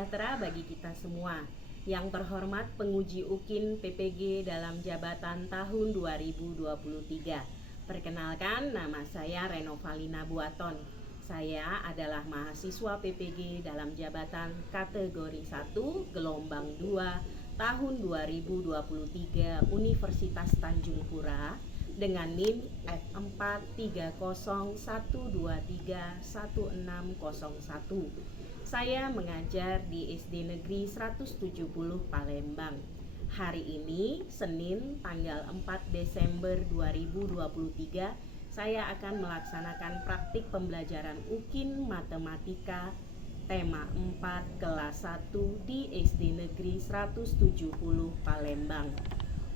sejahtera bagi kita semua. Yang terhormat penguji UKIN PPG dalam jabatan tahun 2023. Perkenalkan, nama saya Renovalina Buaton. Saya adalah mahasiswa PPG dalam jabatan kategori 1 gelombang 2 tahun 2023 Universitas Tanjung Pura dengan NIM F43012316001. Saya mengajar di SD Negeri 170 Palembang. Hari ini, Senin, tanggal 4 Desember 2023, saya akan melaksanakan praktik pembelajaran UKIN Matematika tema 4 kelas 1 di SD Negeri 170 Palembang.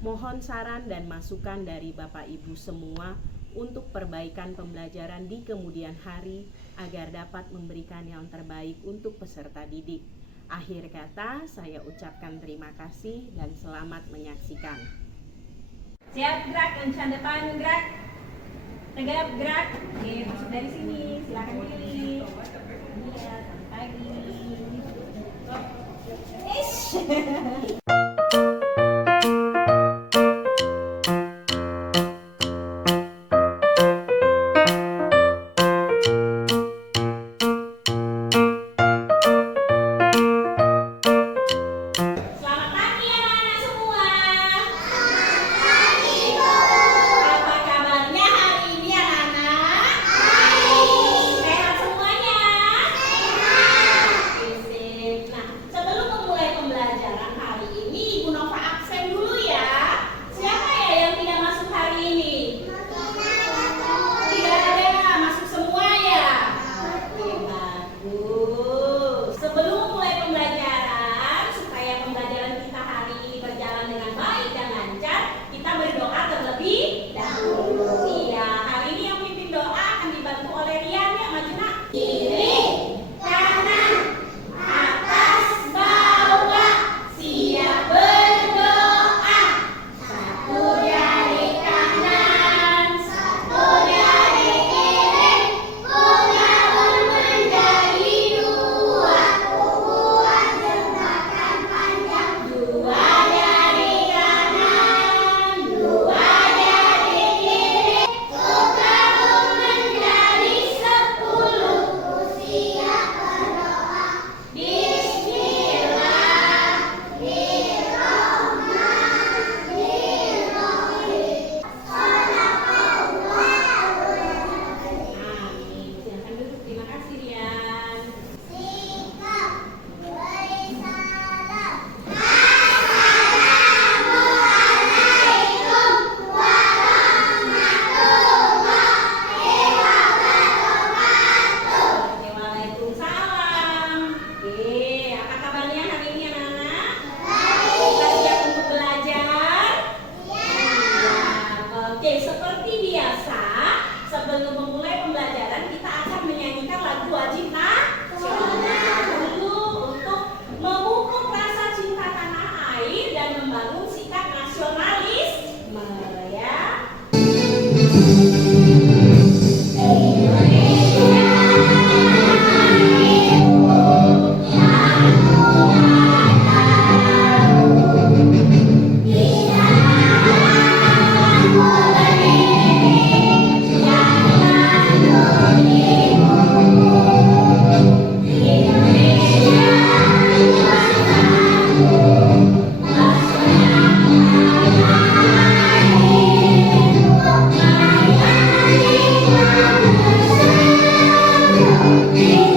Mohon saran dan masukan dari Bapak Ibu semua untuk perbaikan pembelajaran di kemudian hari agar dapat memberikan yang terbaik untuk peserta didik. Akhir kata, saya ucapkan terima kasih dan selamat menyaksikan. Siap, gerak, lancar depan, gerak. Tegap, gerak. Oke, masuk dari sini, silakan pilih. Iya, selamat pagi. Indonesia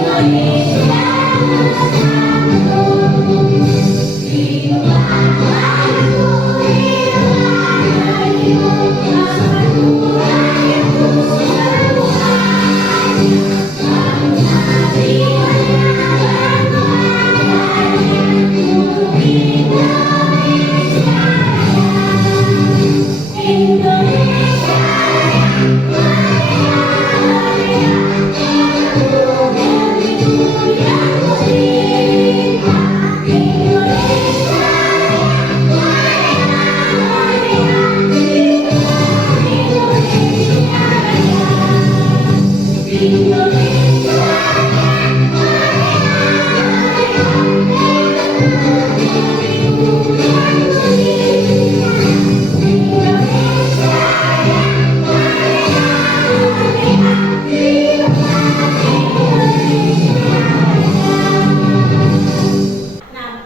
Raya. Nah,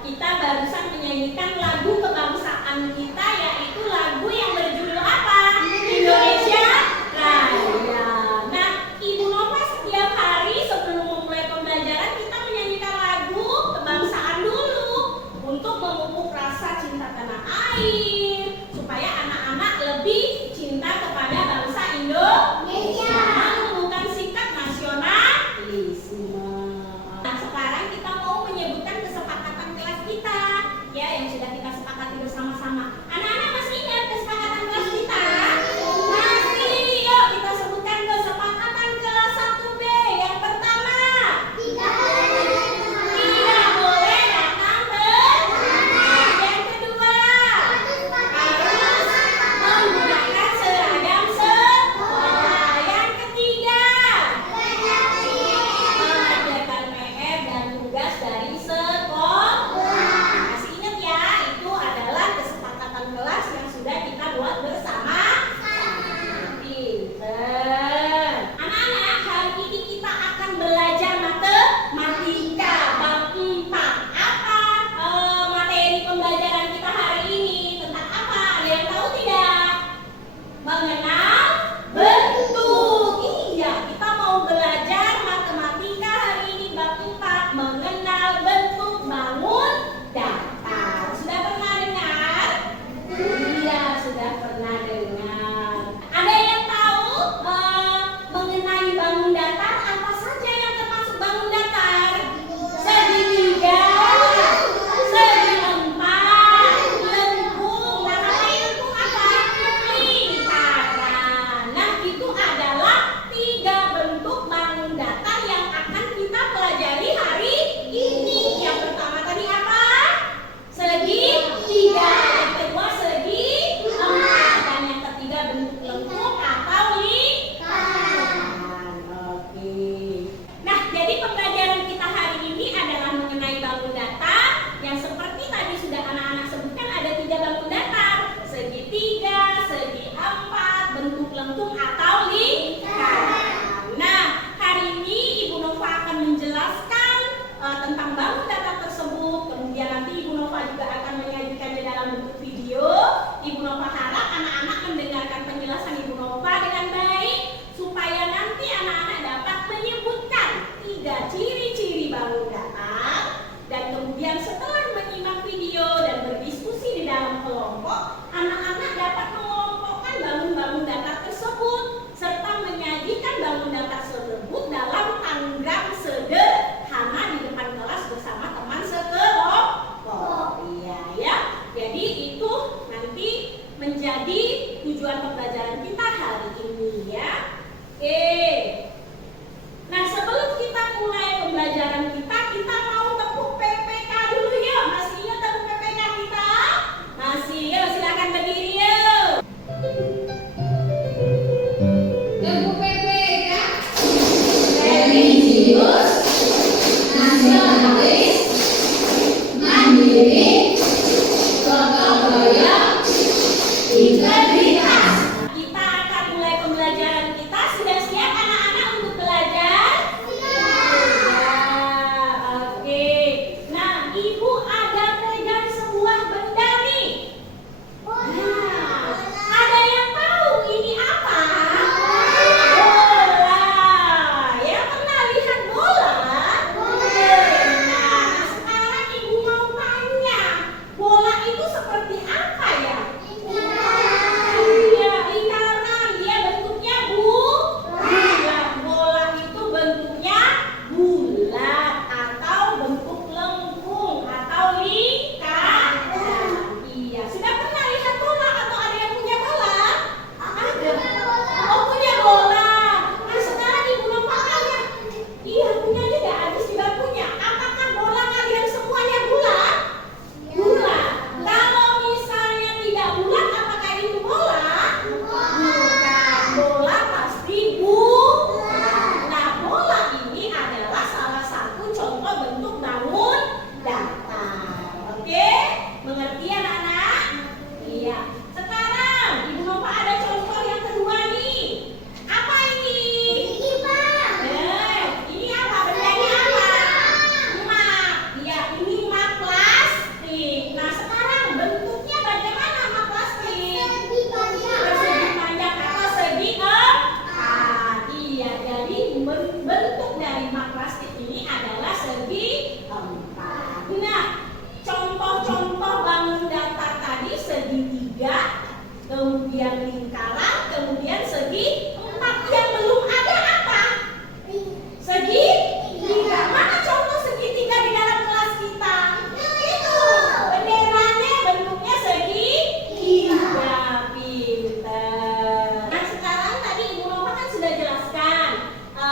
kita barusan menyanyikan lagu kebangsaan kita, yaitu lagu yang berjudul apa? Indonesia Raya. Nah, Ibu Nova setiap hari sebelum memulai pembelajaran kita menyanyikan lagu kebangsaan dulu untuk memupuk rasa cinta tanah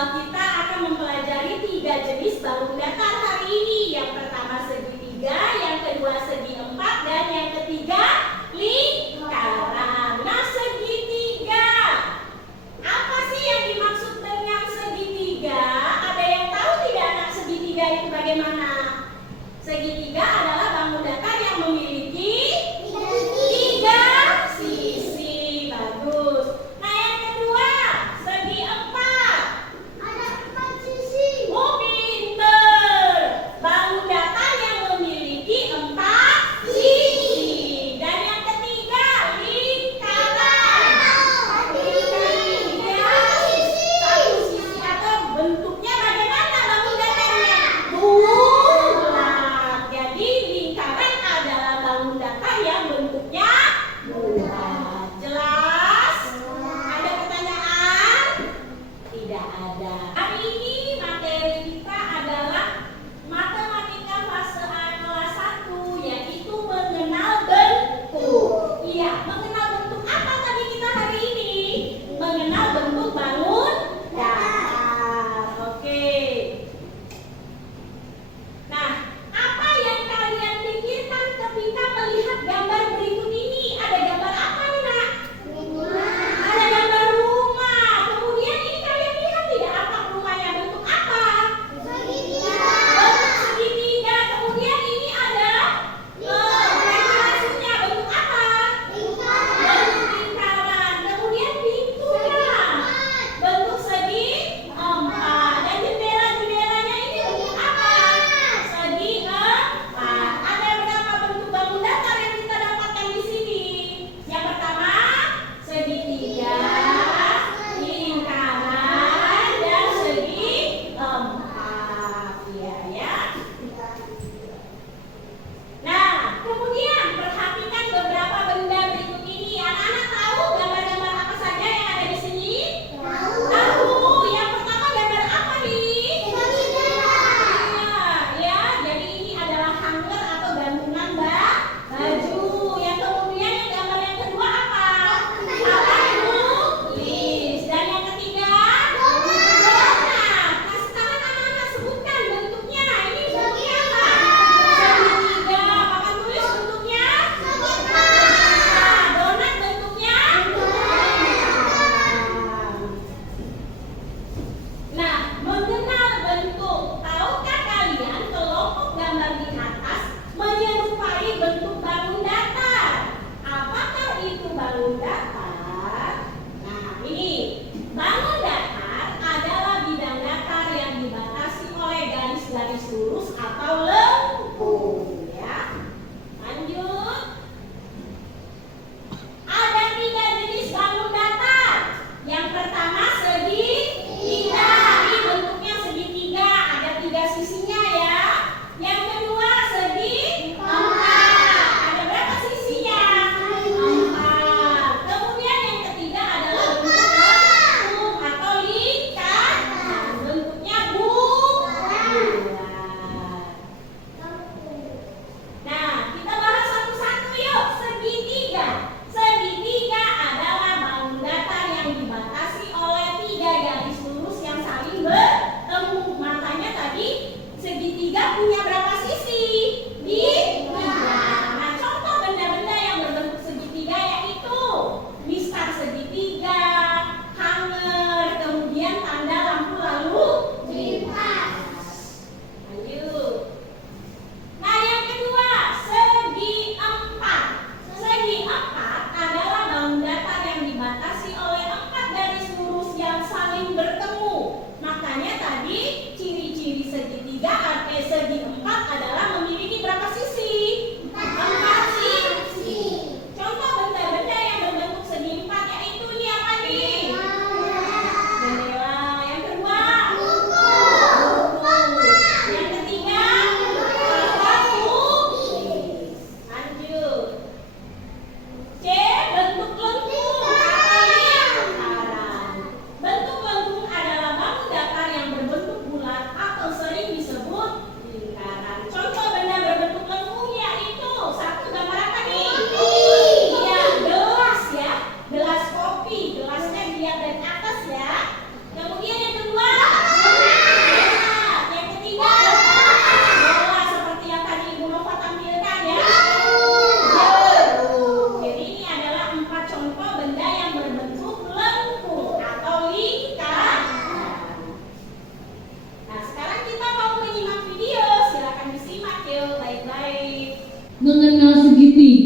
kita akan mempelajari 3 jenis bangun datar hari ini. Yang pertama segitiga, yang kedua segi empat, dan yang ketiga lingkaran. Nah, segitiga. Apa sih yang dimaksud dengan segitiga? Ada yang tahu tidak anak segitiga itu bagaimana? Segitiga adalah bangun datar yang memiliki 3 sisi. Bagus. Nah, yang kedua, segi empat. Ada 4 sisi. Oh, pinter. Bangun datar yang memiliki 4 sisi. Dan yang ketiga, lingkaran. Lingkaran 3 sisi. 1 sisi atau bentuknya bagaimana bangun datarnya? Bulat. Jadi lingkaran adalah bangun datar yang bentuknya bulat. Jelas? Ada pertanyaan? Tidak ada. Hari ini materi kita adalah matematika fase A kelas 1, yaitu mengenal bentuk. Iya, mengenal bentuk apa tadi kita hari ini? Mengenal bentuk bangun datar. Oke. Nah, apa yang kalian pikirkan ketika melihat gambar berikut ini? Ada gambar apa nih, Nak? Ada gambar rumah. Kemudian ini kalian lihat tidak apakah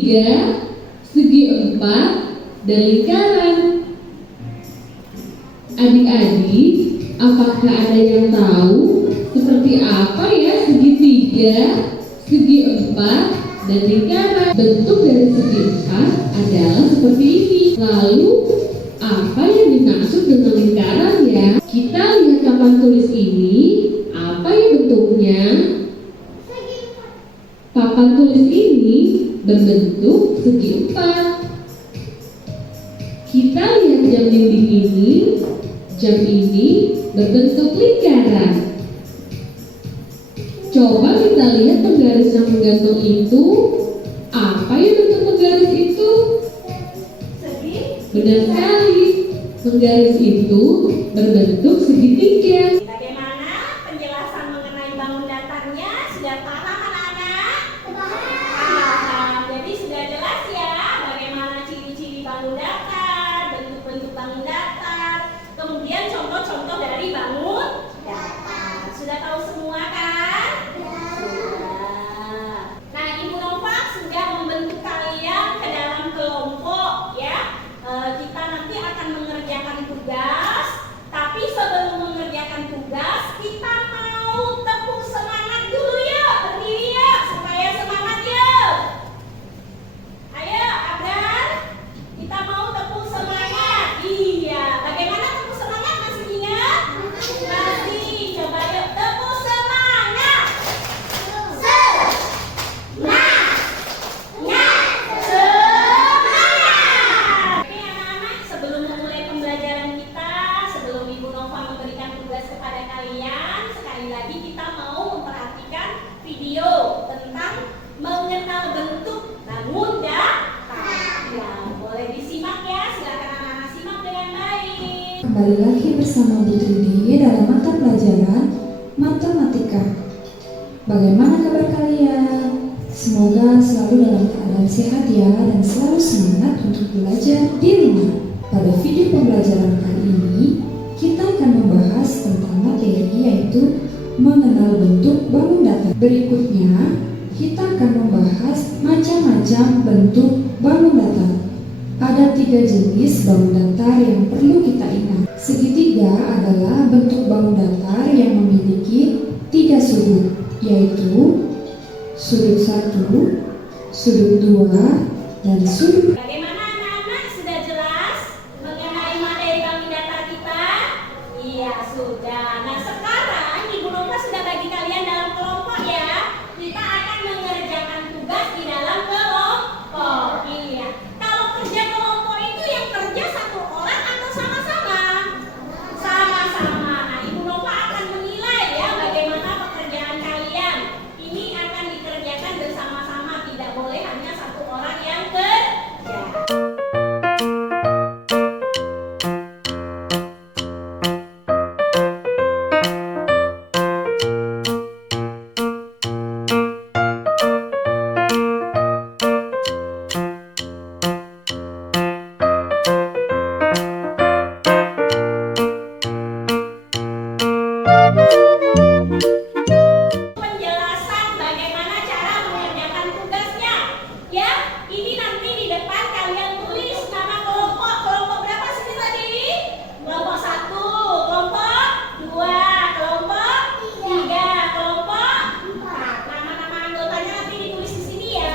3, segi 4, dan lingkaran. Adik-adik, apakah ada yang tahu seperti apa ya segi 3, segi 4, dan lingkaran? Bentuk dari segi 4 adalah seperti ini. Lalu, apa yang dimaksud dengan lingkaran ya? Kita lihat papan tulis ini, apa ya bentuknya? Papan tulis ini berbentuk segi 4. Kita lihat jam dinding ini, jam ini berbentuk lingkaran. Coba kita lihat penggaris yang menggantung itu. Apa ya bentuk penggaris itu? Segi. Benar sekali, penggaris itu berbentuk segitiga. Bagaimana penjelasan mengenai bangun datarnya? Sudah paham anak-anak? Paham. Jadi sudah jelas ya bagaimana ciri-ciri bangun datar, bentuk-bentuk bangun datar, kemudian contoh-contoh dari bangun datar. Sudah tahu semua kan? Sudah. Nah, Ibu Nova sudah membentuk kalian ke dalam kelompok ya. Kita nanti akan mengerjakan tugas. Tapi sebelum mengerjakan tugas, kita mau tepuk semangat dulu ya, berdiri ya, supaya semangat ya. Ayo, Abrar, kita mau tepuk semangat. Iya, bagaimana tepuk semangat? Masih ingat? Masih. Coba yuk, tepuk semangat. Oke anak-anak, sebelum memulai pembelajaran kita, sebelum Ibu Nova memberikan tugas kepada kalian, sekali lagi kita mau memperhatikan video tentang mengenal bentuk bangun datar. Ya, boleh disimak ya, silakan anak-anak simak dengan baik. Kembali lagi bersama Bu Tridi dalam mata pelajaran Matematika. Bagaimana kabar kalian? Semoga selalu dalam keadaan sehat ya dan selalu semangat untuk belajar di rumah. Pada video pembelajaran kali ini, kita akan membahas tentang materi yaitu mengenal bentuk bangun datar. Berikutnya, kita akan membahas macam-macam bentuk bangun datar. Ada 3 jenis bangun datar yang perlu kita ingat. Segitiga adalah bentuk bangun datar yang memiliki 3 sudut, yaitu sudut 1, sudut 2, dan sudut. Bagaimana anak-anak, sudah jelas mengenai materi bangun datar kita? Iya, sudah. Nah, sekarang Ibu Nova sudah bagi kalian dalam kelompok ya. Kita akan mengerjakan tugas di dalam kelompok. Iya. Kalau kerja kelompok itu yang kerja satu orang atau sama-sama? Sama-sama. Nah, Ibu Nova akan menilai ya bagaimana pekerjaan kalian. Ini akan dikerjakan bersama-sama, tidak boleh hanya satu orang yang kerja. Penjelasan bagaimana cara mengerjakan tugasnya. Ya, ini nanti di depan kalian tulis nama kelompok. Kelompok berapa sih tadi? Kelompok 1, kelompok 2, kelompok 3, kelompok 4. Nama-nama anggotanya nanti ditulis di sini ya.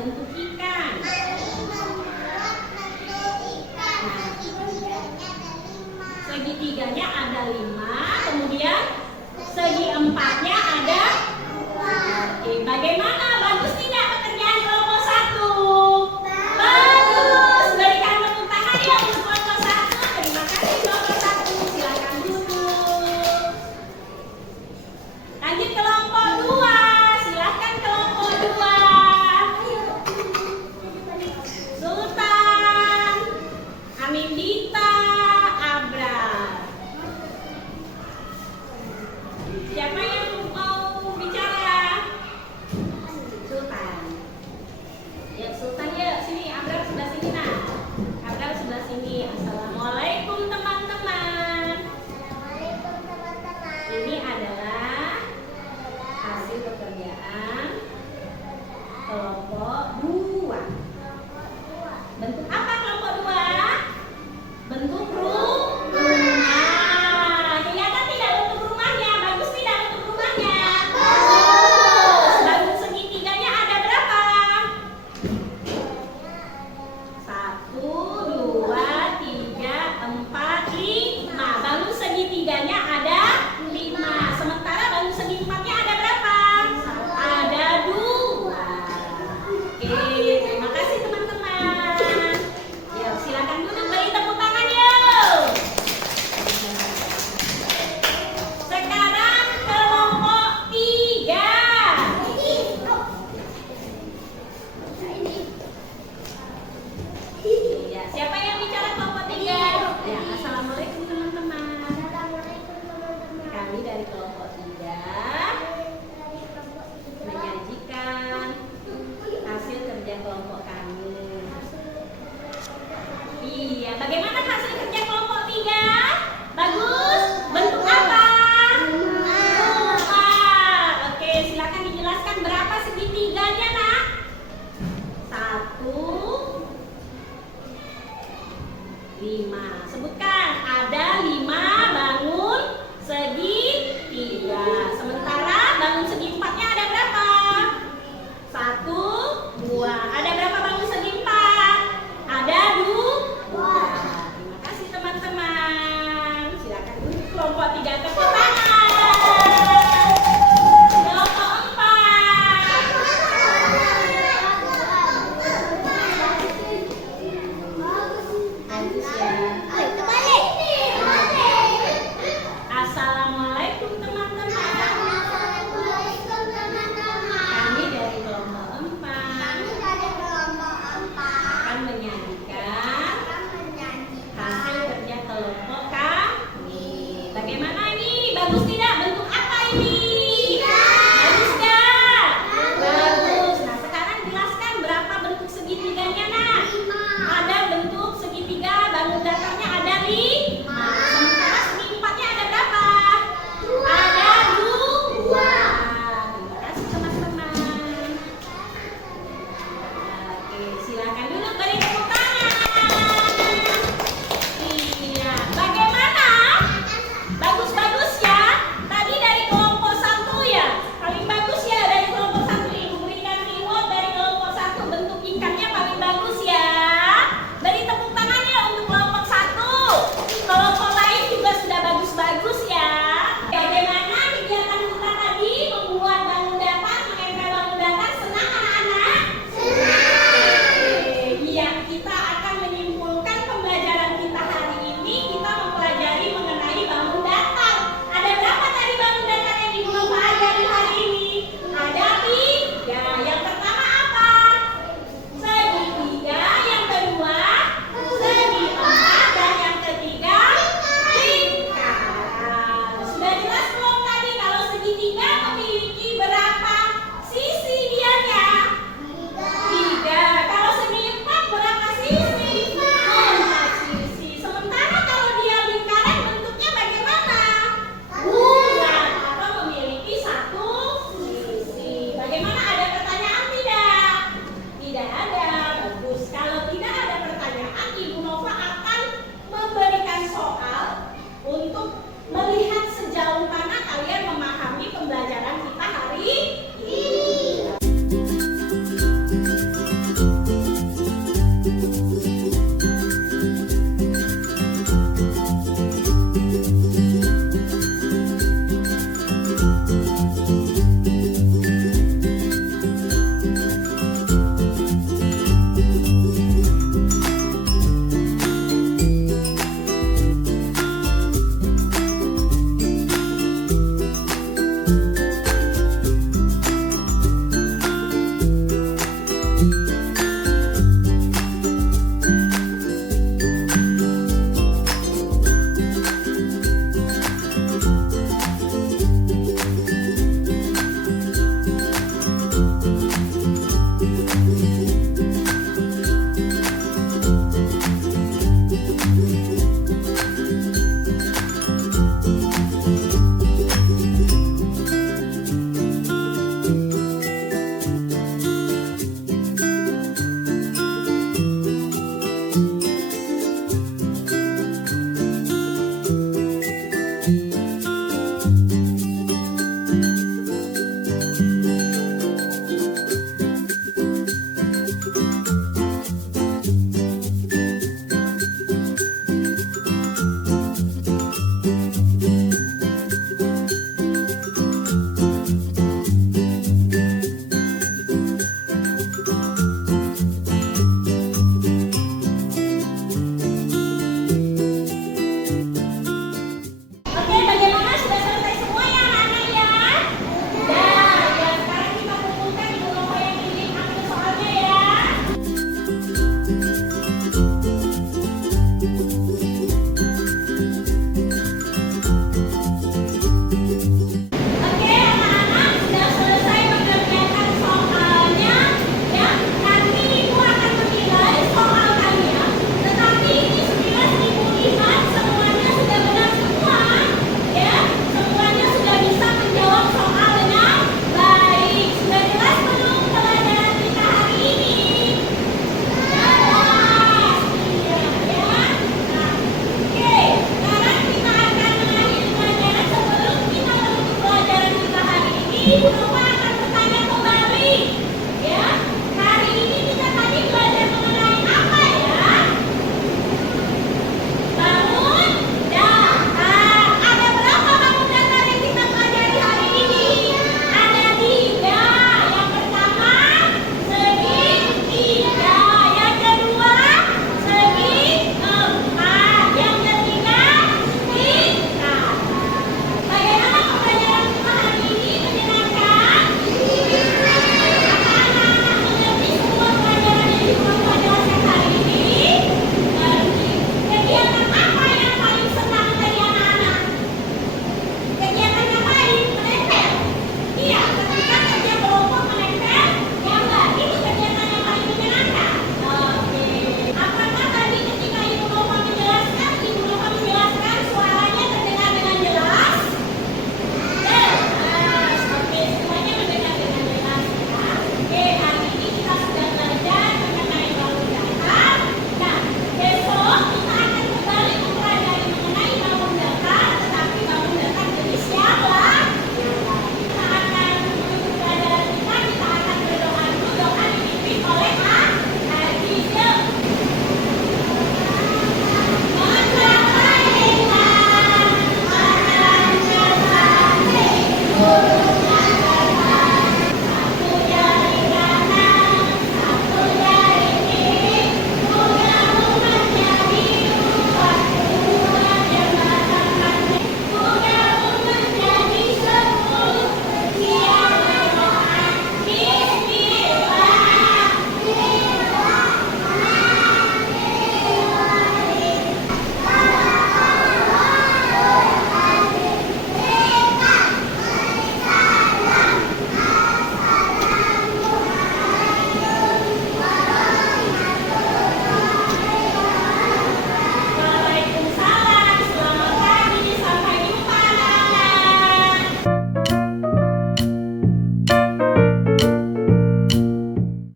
bentuk ikan. Segitiganya ada 5, kemudian segi empatnya ada 2. Oke, bagaimana? Bagus tidak pekerjaan kelompok 1? Bagus. Berikan tepuk tangan ya untuk kelompok 1. Terima kasih kelompok 1. Silakan duduk. Lanjut kelompok 2. Silakan kelompok 2. Sultan, Anindita, Abrar. Siapa yang mau bicara? Sultan. Ya Sultan ya, sini Abrar sebelah sini nah. Abrar sebelah sini. Assalamualaikum teman-teman. Ini adalah hasil pekerjaan kelompok 2. Bentuk apa kelompok 2? Bentuk rumah. Kelihatan tidak bentuk rumahnya? Bagus tidak bentuk rumahnya? Bagus. Bangun segitiganya ada berapa? 1, 2, 3, 4, 5. Bangun segitiganya ada 5. Sementara bangun segi empatnya ada berapa? Ada 2. Oke, terima kasih teman-teman. Yuk, silakan duduk, beri tepuk tangan yuk. Sekarang kelompok 3. Ya, siapa yang bicara kelompok 3? Ya, assalamualaikum teman-teman. Kami dari kelompok 3 menyajikan hasil kerja kelompok kami. Iya, bagaimana hasil kerja kelompok 3? Bagus. Bentuk apa?